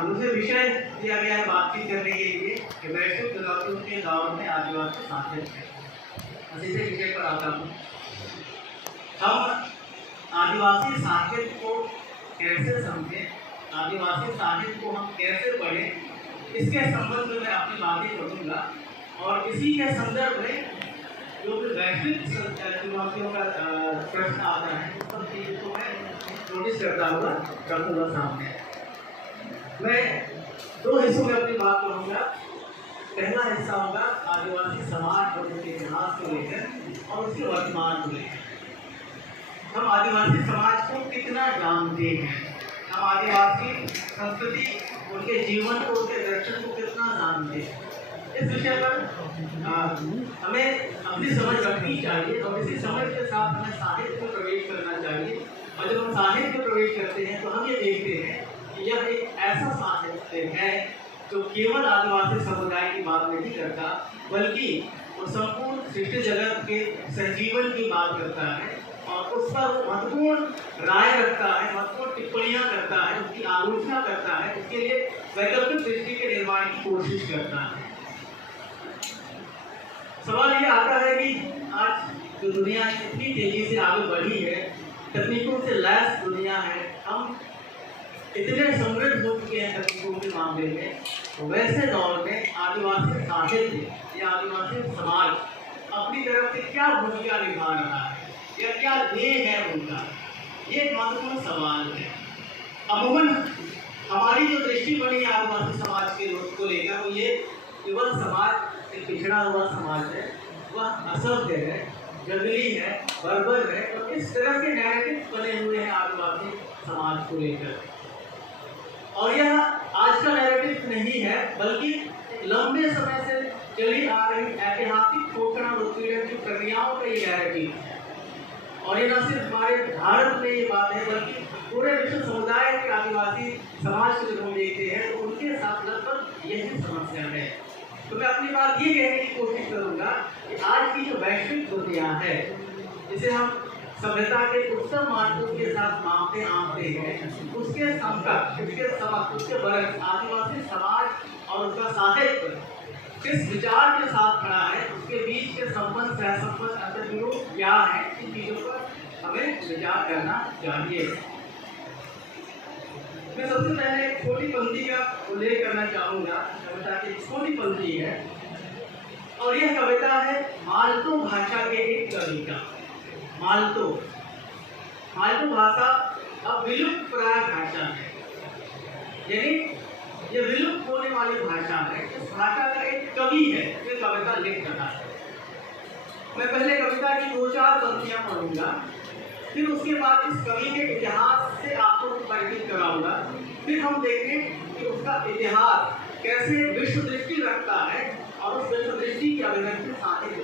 दूसरे विषय दिया गया है बातचीत करने के लिए कि वैश्विक चुनौतियों के दौर में आदिवासी साहित्य। इसी विषय पर आता हूँ। हम आदिवासी साहित्य को कैसे समझें, आदिवासी साहित्य को हम कैसे पढ़ें, इसके संबंध में मैं अपनी बातें करूँगा। और इसी के संदर्भ में जो भी वैश्विक चुनौतियों का प्रश्न आता है, उस सब चीज़ों को मैं नोटिस करता हुआ रखूँगा सामने। मैं दो हिस्सों में अपनी बात करूँगा। पहला हिस्सा होगा आदिवासी समाज और उसके इतिहास को लेकर और उसके वर्तमान को लेकर। हम आदिवासी समाज को कितना जानते हैं, हम आदिवासी संस्कृति, उनके जीवन को, उनके दर्शन को कितना जानते हैं, इस विषय पर हमें अपनी समझ रखनी चाहिए। और इसी समझ के साथ हमें साहित्य में प्रवेश करना चाहिए। और जब हम साहित्य में प्रवेश करते हैं तो हम ये देखते हैं कि यह एक ऐसा साहित्य है जो केवल आदिवासी समुदाय की बात नहीं करता, बल्कि वो संपूर्ण सृष्टि जगत के सहजीवन की बात करता है और उस पर महत्वपूर्ण राय रखता है, महत्वपूर्ण टिप्पणियाँ करता है, उसकी आलोचना करता है, उसके लिए वैकल्पिक दृष्टि के निर्माण की कोशिश करता है। सवाल ये आता है कि आज जो दुनिया इतनी तेजी से आगे बढ़ी है, तकनीकों से लैस दुनिया है, हम इतने समृद्ध हो चुके हैं तकनीकों के मामले में, तो वैसे दौर में आदिवासी साहित्य या आदिवासी समाज अपनी तरफ से क्या भूमिका निभा रहा है या क्या ध्येय है उनका, ये एक महत्वपूर्ण सवाल है। अमूमन हमारी जो दृष्टि बनी है आदिवासी समाज के लोग को लेकर, वो ये कि वह समाज एक पिछड़ा हुआ समाज है, वह असभ्य है, जंगली है, बर्बर है, और इस तरह के नैरेटिव बने हुए हैं आदिवासी समाज को लेकर। और यह आज का नैरेटिव नहीं है, बल्कि लंबे समय से चली आ रही ऐतिहासिक शोषण और उत्पीड़न की प्रक्रियाओं का ये नैरेटिव है। और ये न सिर्फ हमारे भारत में ये बात है, बल्कि पूरे विश्व समुदाय के आदिवासी समाज को जब हम देखते हैं तो उनके साथ लगभग यही समस्या है। तो मैं अपनी बात ये कहने की कोशिश करूँगा कि आज की जो वैश्विक दुनिया है, जिसे हम सभ्यता के उत्तम मानकों के साथ मापते आंकते हैं, उसके समकक्ष, उसके समक्ष, उसके बरक्स आदिवासी समाज और उसका साहित्य किस विचार के साथ खड़ा है, उसके बीच के संबंध, सहसंबंध, अंतर्विरोध क्या है, इन चीज़ों पर हमें विचार करना चाहिए। मैं सबसे पहले एक छोटी पंक्ति का उल्लेख करना चाहूँगा। कविता की छोटी पंक्ति है और यह कविता है मालतो भाषा के एक कवि का। मालतो भाषा अब विलुप्त प्राय भाषा है, यानी ये विलुप्त होने वाली भाषा है। इस भाषा का एक कवि है जो कविता लिख रहा है। मैं पहले कविता की 2-4 पंक्तियाँ पढ़ूंगा, फिर उसके बाद इस कवि के इतिहास से आपको परिचित कराऊंगा। फिर हम देखें कि उसका इतिहास कैसे विश्व दृष्टि रखता है और उस विश्व दृष्टि की अभिव्यक्ति साहित्य